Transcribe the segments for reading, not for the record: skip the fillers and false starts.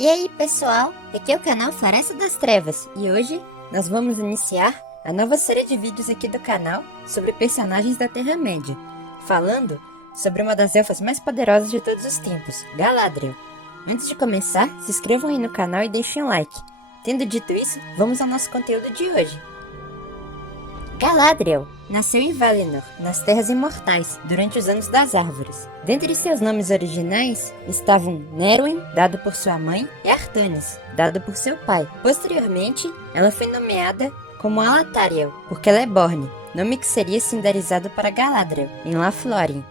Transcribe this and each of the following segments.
E aí pessoal, aqui é o canal Floresta das Trevas e hoje nós vamos iniciar a nova série de vídeos aqui do canal sobre personagens da Terra-média, falando sobre uma das elfas mais poderosas de todos os tempos, Galadriel. Antes de começar, se inscrevam aí no canal e deixem um like. Tendo dito isso, vamos ao nosso conteúdo de hoje. Galadriel nasceu em Valinor, nas Terras Imortais, durante os Anos das Árvores. Dentre seus nomes originais estavam Nerwin, dado por sua mãe, e Artanis, dado por seu pai. Posteriormente, ela foi nomeada como Alatariel, porque ela é Borne, nome que seria sindarizado para Galadriel, em Lothlórien.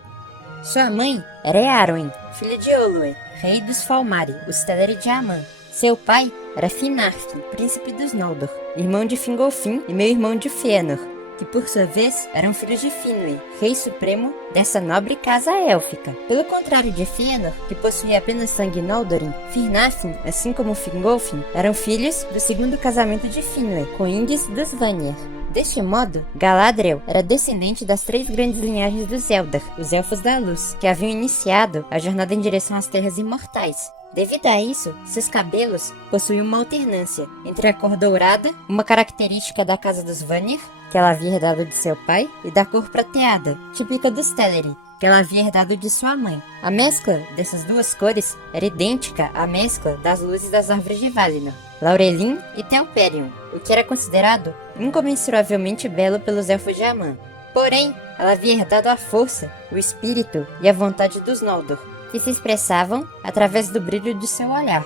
Sua mãe era Eärwen, filha de Olwe, rei dos Falmari, os Teleri de Aman. Seu pai era Finarfin, príncipe dos Noldor, irmão de Fingolfin e meio-irmão de Fëanor, que por sua vez eram filhos de Finwë, rei supremo dessa nobre casa élfica. Pelo contrário de Fëanor, que possuía apenas sangue Noldorin, Finarfin, assim como Fingolfin, eram filhos do segundo casamento de Finwë, com Indis dos Vanir. Deste modo, Galadriel era descendente das três grandes linhagens dos Eldar, os Elfos da Luz, que haviam iniciado a jornada em direção às Terras Imortais. Devido a isso, seus cabelos possuíam uma alternância entre a cor dourada, uma característica da casa dos Vanir, que ela havia herdado de seu pai, e da cor prateada, típica dos Teleri, que ela havia herdado de sua mãe. A mescla dessas duas cores era idêntica à mescla das luzes das árvores de Valinor, Laurelin e Telperion, o que era considerado incomensuravelmente belo pelos Elfos de Aman. Porém, ela havia herdado a força, o espírito e a vontade dos Noldor, que se expressavam através do brilho de seu olhar.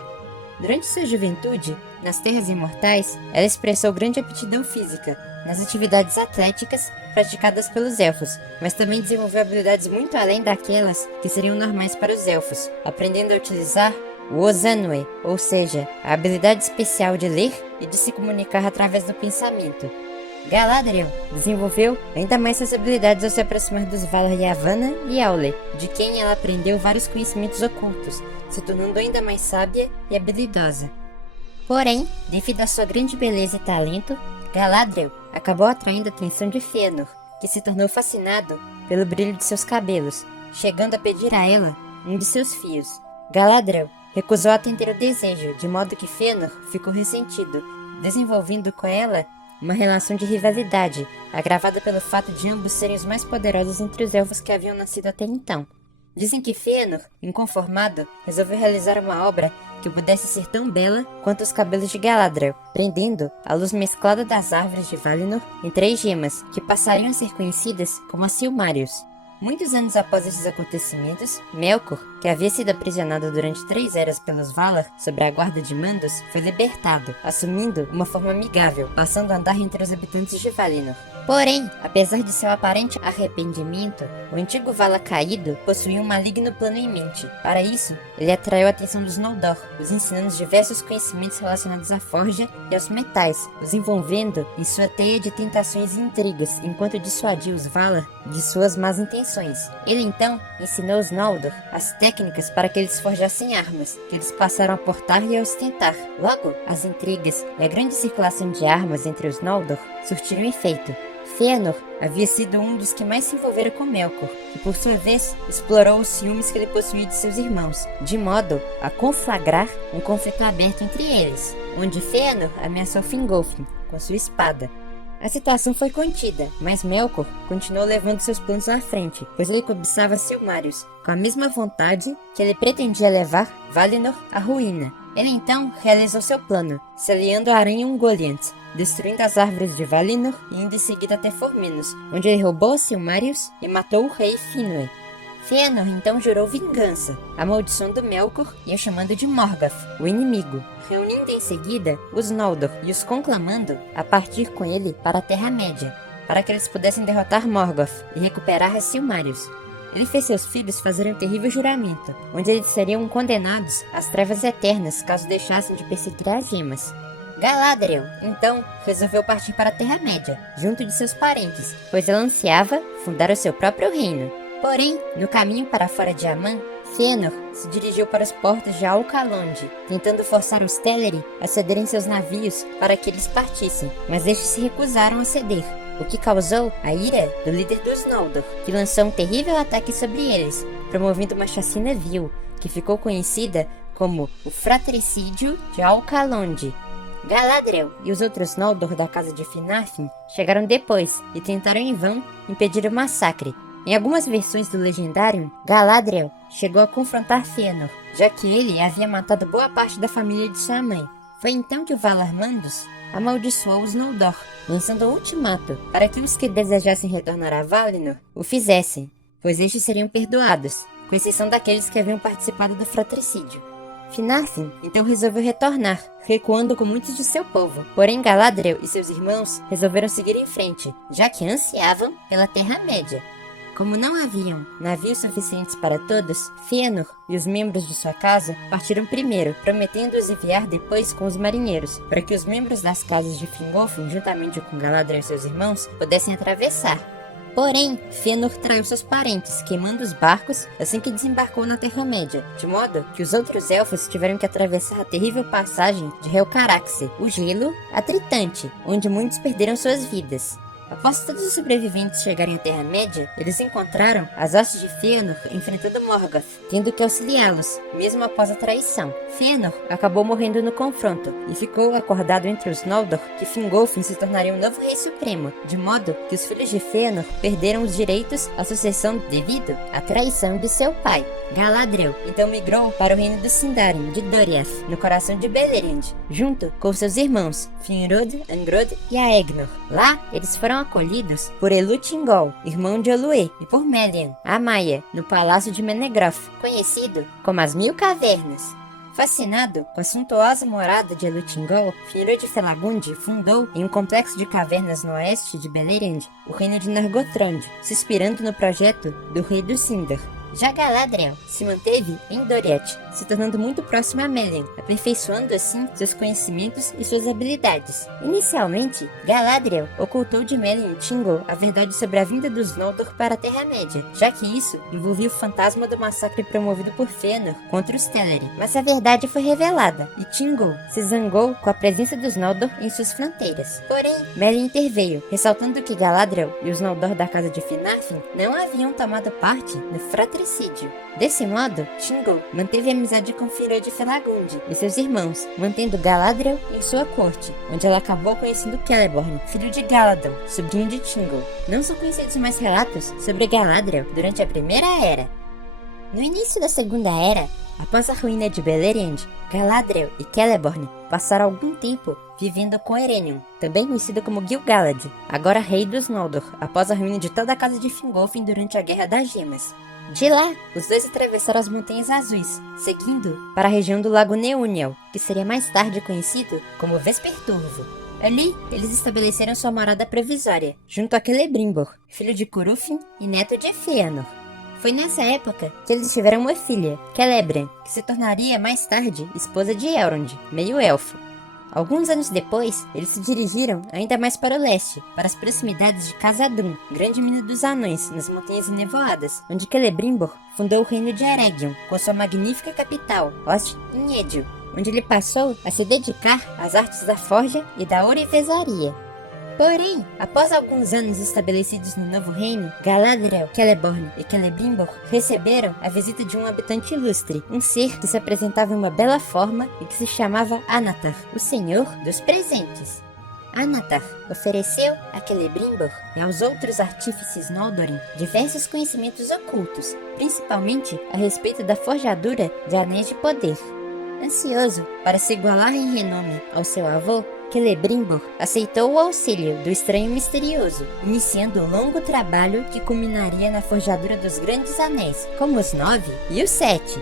Durante sua juventude, nas Terras Imortais, ela expressou grande aptidão física nas atividades atléticas praticadas pelos elfos, mas também desenvolveu habilidades muito além daquelas que seriam normais para os elfos, aprendendo a utilizar o Ozanwe, ou seja, a habilidade especial de ler e de se comunicar através do pensamento. Galadriel desenvolveu ainda mais suas habilidades ao se aproximar dos Valar Yavanna e Aule, de quem ela aprendeu vários conhecimentos ocultos, se tornando ainda mais sábia e habilidosa. Porém, devido à sua grande beleza e talento, Galadriel acabou atraindo a atenção de Fëanor, que se tornou fascinado pelo brilho de seus cabelos, chegando a pedir a ela um de seus fios. Galadriel recusou atender o desejo, de modo que Fëanor ficou ressentido, desenvolvendo com ela uma relação de rivalidade, agravada pelo fato de ambos serem os mais poderosos entre os elfos que haviam nascido até então. Dizem que Fëanor, inconformado, resolveu realizar uma obra que pudesse ser tão bela quanto os cabelos de Galadriel, prendendo a luz mesclada das árvores de Valinor em 3 gemas, que passariam a ser conhecidas como as Silmarils. Muitos anos após esses acontecimentos, Melkor, que havia sido aprisionado durante 3 eras pelos Valar sob a guarda de Mandos, foi libertado, assumindo uma forma amigável, passando a andar entre os habitantes de Valinor. Porém, apesar de seu aparente arrependimento, o antigo Valar caído possuía um maligno plano em mente. Para isso, ele atraiu a atenção dos Noldor, os ensinando diversos conhecimentos relacionados à forja e aos metais, os envolvendo em sua teia de tentações e intrigas, enquanto dissuadia os Valar de suas más intenções. Ele então ensinou os Noldor as técnicas para que eles forjassem armas, que eles passaram a portar e a ostentar. Logo, as intrigas e a grande circulação de armas entre os Noldor surtiram efeito. Fëanor havia sido um dos que mais se envolvera com Melkor, que por sua vez explorou os ciúmes que ele possuía de seus irmãos, de modo a conflagrar um conflito aberto entre eles, onde Fëanor ameaçou Fingolfin com sua espada. A situação foi contida, mas Melkor continuou levando seus planos à frente, pois ele cobiçava Silmarils, com a mesma vontade que ele pretendia levar Valinor à ruína. Ele então realizou seu plano, se aliando a Aranha Ungoliant, destruindo as árvores de Valinor e indo em seguida até Formenos, onde ele roubou os Silmarils e matou o rei Finwë. Fëanor então jurou vingança, amaldiçoando Melkor e o chamando de Morgoth, o inimigo, reunindo em seguida os Noldor e os conclamando a partir com ele para a Terra-média, para que eles pudessem derrotar Morgoth e recuperar as Silmarils. Ele fez seus filhos fazerem um terrível juramento, onde eles seriam condenados às trevas eternas caso deixassem de perseguir as gemas. Galadriel, então, resolveu partir para a Terra-média, junto de seus parentes, pois ela ansiava fundar o seu próprio reino. Porém, no caminho para fora de Aman, Fëanor se dirigiu para os portos de Alcalonde, tentando forçar os Teleri a cederem seus navios para que eles partissem, mas estes se recusaram a ceder, o que causou a ira do líder dos Noldor, que lançou um terrível ataque sobre eles, promovendo uma chacina vil, que ficou conhecida como o fratricídio de Alcalonde. Galadriel e os outros Noldor da casa de Finarfin chegaram depois e tentaram em vão impedir o massacre. Em algumas versões do Legendarium, Galadriel chegou a confrontar Fëanor, já que ele havia matado boa parte da família de sua mãe. Foi então que o Valar Morghulis amaldiçoou os Noldor, lançando um ultimato para que os que desejassem retornar a Valinor o fizessem, pois estes seriam perdoados, com exceção daqueles que haviam participado do fratricídio. Finarfin então resolveu retornar, recuando com muitos de seu povo. Porém, Galadriel e seus irmãos resolveram seguir em frente, já que ansiavam pela Terra-média. Como não haviam navios suficientes para todos, Fëanor e os membros de sua casa partiram primeiro, prometendo-os enviar depois com os marinheiros, para que os membros das casas de Fingolfin, juntamente com Galadriel e seus irmãos, pudessem atravessar. Porém, Fëanor traiu seus parentes, queimando os barcos assim que desembarcou na Terra-média, de modo que os outros elfos tiveram que atravessar a terrível passagem de Helcaraxe, o gelo atritante, onde muitos perderam suas vidas. Após todos os sobreviventes chegarem à Terra-média, eles encontraram as hostes de Fëanor enfrentando Morgoth, tendo que auxiliá-los, mesmo após a traição. Fëanor acabou morrendo no confronto, e ficou acordado entre os Noldor que Fingolfin se tornaria o novo rei supremo, de modo que os filhos de Fëanor perderam os direitos à sucessão devido à traição de seu pai. Galadriel então migrou para o reino dos Sindarin de Doriath, no coração de Beleriand, junto com seus irmãos Finrod, Angrod e Aegnor. Lá, eles foram acolhidos por Elu-Thingol, irmão de Olue, e por Melian, a Maia, no palácio de Menegroth, conhecido como as Mil Cavernas. Fascinado com a suntuosa morada de Elu-Thingol, Finrod Felagund fundou, em um complexo de cavernas no oeste de Beleriand, o reino de Nargothrond, se inspirando no projeto do rei dos Sindar. Já Galadriel se manteve em Doriath, se tornando muito próxima a Melian, aperfeiçoando assim seus conhecimentos e suas habilidades. Inicialmente, Galadriel ocultou de Melian e Thingol a verdade sobre a vinda dos Noldor para a Terra-média, já que isso envolvia o fantasma do massacre promovido por Fëanor contra os Teleri. Mas a verdade foi revelada, e Thingol se zangou com a presença dos Noldor em suas fronteiras. Porém, Melian interveio, ressaltando que Galadriel e os Noldor da casa de Finarfin não haviam tomado parte no fratricídio. Desse modo, Thingol manteve amizade com Finrod Felagund e seus irmãos, mantendo Galadriel em sua corte, onde ela acabou conhecendo Celeborn, filho de Galadon, sobrinho de Thingol. Não são conhecidos mais relatos sobre Galadriel durante a Primeira Era. No início da Segunda Era, após a ruína de Beleriand, Galadriel e Celeborn passaram algum tempo vivendo com Eärendil, também conhecido como Gil-galad, agora rei dos Noldor, após a ruína de toda a casa de Fingolfin durante a Guerra das Gemas. De lá, os dois atravessaram as Montanhas Azuis, seguindo para a região do Lago Neúniel, que seria mais tarde conhecido como Vesperturvo. Ali, eles estabeleceram sua morada provisória, junto a Celebrimbor, filho de Curufin e neto de Fëanor. Foi nessa época que eles tiveram uma filha, Celebran, que se tornaria mais tarde esposa de Elrond, meio-elfo. Alguns anos depois, eles se dirigiram ainda mais para o leste, para as proximidades de Khazad-dûm, grande mina dos anões, nas Montanhas Enevoadas, onde Celebrimbor fundou o reino de Eregion, com sua magnífica capital, Osth-Inedil, onde ele passou a se dedicar às artes da forja e da ourivesaria. Porém, após alguns anos estabelecidos no novo reino, Galadriel, Celeborn e Celebrimbor receberam a visita de um habitante ilustre, um ser que se apresentava em uma bela forma e que se chamava Anatar, o Senhor dos Presentes. Anatar ofereceu a Celebrimbor e aos outros artífices Noldorin diversos conhecimentos ocultos, principalmente a respeito da forjadura de anéis de poder. Ansioso para se igualar em renome ao seu avô, Celebrimbor aceitou o auxílio do estranho misterioso, iniciando um longo trabalho que culminaria na forjadura dos grandes anéis, como os 9 e os 7.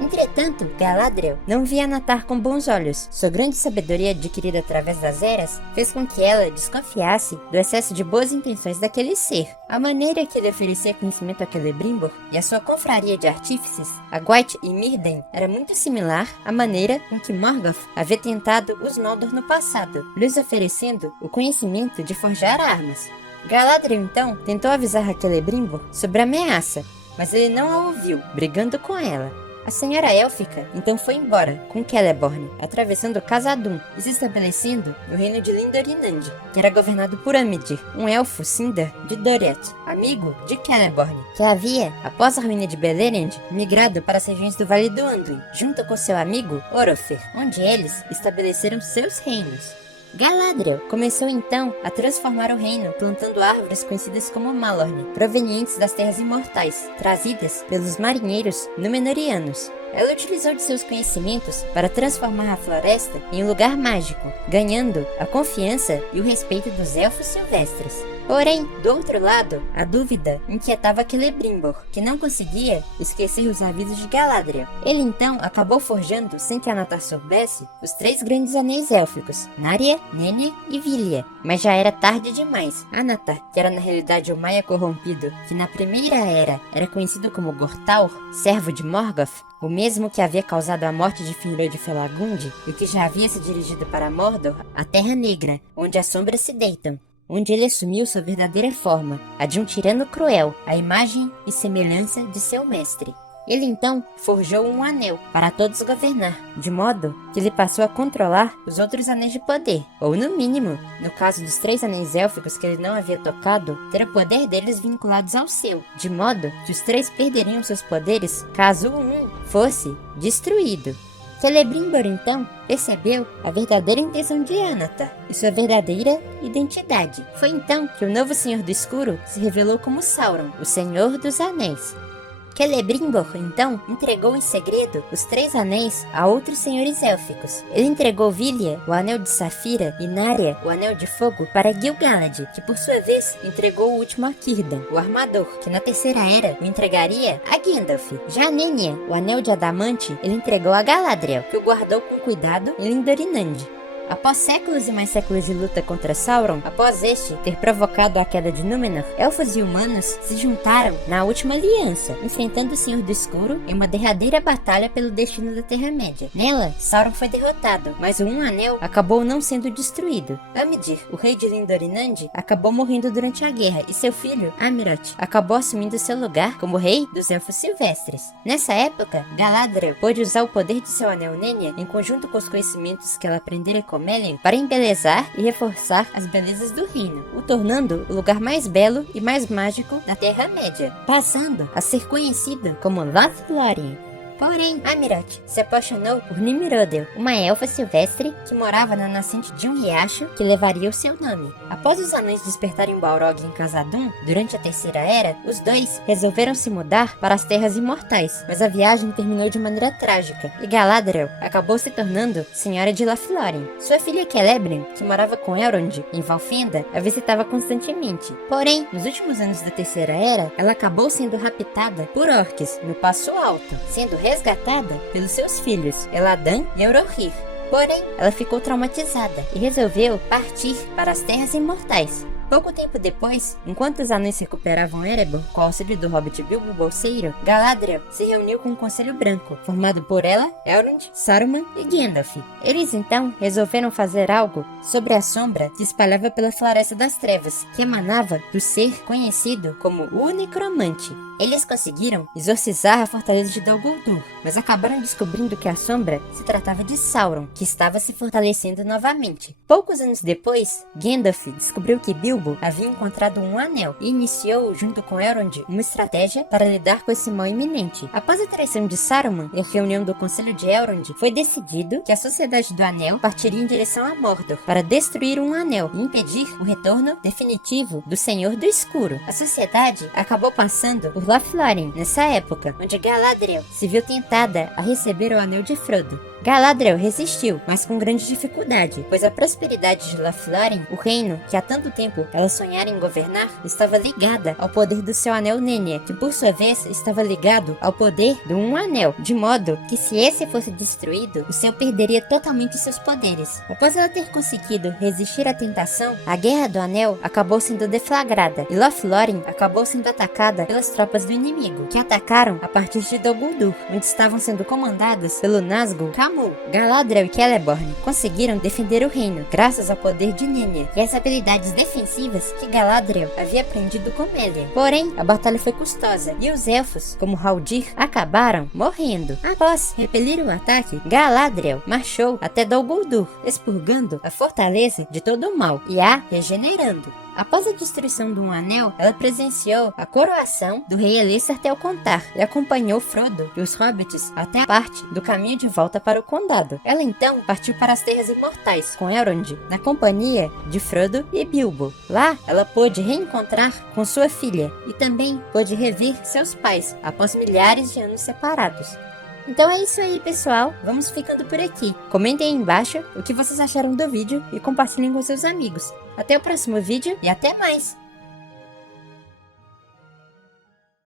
Entretanto, Galadriel não via Anatar com bons olhos. Sua grande sabedoria adquirida através das eras fez com que ela desconfiasse do excesso de boas intenções daquele ser. A maneira que ele oferecia conhecimento a Celebrimbor e a sua confraria de artífices, Agwait e Myrden, era muito similar à maneira com que Morgoth havia tentado os Noldor no passado, lhes oferecendo o conhecimento de forjar armas. Galadriel então tentou avisar a Celebrimbor sobre a ameaça, mas ele não a ouviu, brigando com ela. A senhora élfica então foi embora com Celeborn, atravessando Khazad-dûm e se estabelecendo no reino de Lindornand, que era governado por Amidir, um elfo Sindar de Doriath, amigo de Celeborn, que havia, após a ruína de Beleriand, migrado para as regiões do Vale do Anduin, junto com seu amigo Orofer, onde eles estabeleceram seus reinos. Galadriel começou então a transformar o reino, plantando árvores conhecidas como Malorne, provenientes das Terras Imortais, trazidas pelos marinheiros Númenóreanos. Ela utilizou de seus conhecimentos para transformar a floresta em um lugar mágico, ganhando a confiança e o respeito dos elfos silvestres. Porém, do outro lado, a dúvida inquietava Celebrimbor, que não conseguia esquecer os avisos de Galadriel. Ele então acabou forjando, sem que Anatar soubesse, os 3 grandes anéis élficos, Narya, Nenya e Vilya. Mas já era tarde demais. Anatar, que era na realidade o Maia corrompido, que na Primeira era conhecido como Gortaur, servo de Morgoth, o mesmo que havia causado a morte de Finrod de Felagund e que já havia se dirigido para Mordor, a Terra Negra, onde as sombras se deitam, onde ele assumiu sua verdadeira forma, a de um tirano cruel, a imagem e semelhança de seu mestre. Ele então forjou um anel para todos governar, de modo que ele passou a controlar os outros anéis de poder, ou no mínimo, no caso dos 3 anéis élficos que ele não havia tocado, ter o poder deles vinculados ao seu, de modo que os 3 perderiam seus poderes caso um fosse destruído. Celebrimbor então percebeu a verdadeira intenção de Anatar e sua verdadeira identidade. Foi então que o novo Senhor do Escuro se revelou como Sauron, o Senhor dos Anéis. Celebrimbor, então, entregou em segredo os 3 anéis a outros senhores élficos. Ele entregou Vilya, o Anel de Safira, e Narya, o Anel de Fogo, para Gil-galad, que por sua vez entregou o último a Círdan, o Armador, que na Terceira Era o entregaria a Gandalf. Já Nenya, o Anel de Adamante, ele entregou a Galadriel, que o guardou com cuidado em Lindornand. Após séculos e mais séculos de luta contra Sauron, após este ter provocado a queda de Númenor, elfos e humanos se juntaram na última aliança, enfrentando o Senhor do Escuro em uma derradeira batalha pelo destino da Terra-média. Nela, Sauron foi derrotado, mas o Anel acabou não sendo destruído. Amidir, o rei de Lindornand, acabou morrendo durante a guerra e seu filho, Amirath, acabou assumindo seu lugar como rei dos elfos silvestres. Nessa época, Galadriel pôde usar o poder de seu Anel Nenya em conjunto com os conhecimentos que ela aprendera com Melin para embelezar e reforçar as belezas do reino, o tornando o lugar mais belo e mais mágico da Terra-média, passando a ser conhecido como Lothlórien. Porém, Amirath se apaixonou por Nimrodel, uma elfa silvestre que morava na nascente de um riacho que levaria o seu nome. Após os anões despertarem Balrog em Khazad-dûm, durante a Terceira Era, os dois resolveram se mudar para as Terras Imortais, mas a viagem terminou de maneira trágica, e Galadriel acabou se tornando Senhora de Lothlórien. Sua filha Celebrimbor, que morava com Elrond em Valfenda, a visitava constantemente. Porém, nos últimos anos da Terceira Era, ela acabou sendo raptada por orques no Passo Alto, sendo resgatada pelos seus filhos, Eladan e Eurohir. Porém, ela ficou traumatizada e resolveu partir para as Terras Imortais. Pouco tempo depois, enquanto os anões recuperavam Erebor com o auxílio do hobbit Bilbo Bolseiro, Galadriel se reuniu com um Conselho Branco, formado por ela, Elrond, Saruman e Gandalf. Eles então resolveram fazer algo sobre a sombra que espalhava pela Floresta das Trevas, que emanava do ser conhecido como o Necromante. Eles conseguiram exorcizar a fortaleza de Dol Guldur, mas acabaram descobrindo que a sombra se tratava de Sauron, que estava se fortalecendo novamente. Poucos anos depois, Gandalf descobriu que Bilbo havia encontrado um anel e iniciou, junto com Elrond, uma estratégia para lidar com esse mal iminente. Após a traição de Saruman e a reunião do Conselho de Elrond, foi decidido que a Sociedade do Anel partiria em direção a Mordor para destruir um anel e impedir o retorno definitivo do Senhor do Escuro. A Sociedade acabou passando por Lothlórien nessa época, onde Galadriel se viu tentada a receber o Anel de Frodo. Galadriel resistiu, mas com grande dificuldade, pois a prosperidade de Lothlórien, o reino que há tanto tempo ela sonhara em governar, estava ligada ao poder do seu Anel Nenya, que por sua vez estava ligado ao poder do Anel, de modo que se esse fosse destruído, o céu perderia totalmente seus poderes. Após ela ter conseguido resistir à tentação, a Guerra do Anel acabou sendo deflagrada e Lothlórien acabou sendo atacada pelas tropas do inimigo, que atacaram a partir de Dol Guldur, onde estavam sendo comandadas pelo Nazgûl Khal amou. Galadriel e Celeborn conseguiram defender o reino, graças ao poder de Nenya e às habilidades defensivas que Galadriel havia aprendido com Melia. Porém, a batalha foi custosa e os elfos, como Haldir, acabaram morrendo. Após repelir o ataque, Galadriel marchou até Dol Guldur, expurgando a fortaleza de todo o mal e a regenerando. Após a destruição do Anel, ela presenciou a coroação do rei Elessar Telcontar e acompanhou Frodo e os hobbits até a parte do caminho de volta para o condado. Ela então partiu para as Terras Imortais com Elrond, na companhia de Frodo e Bilbo. Lá, ela pôde reencontrar com sua filha e também pôde rever seus pais após milhares de anos separados. Então é isso aí, pessoal. Vamos ficando por aqui. Comentem aí embaixo o que vocês acharam do vídeo e compartilhem com seus amigos. Até o próximo vídeo e até mais!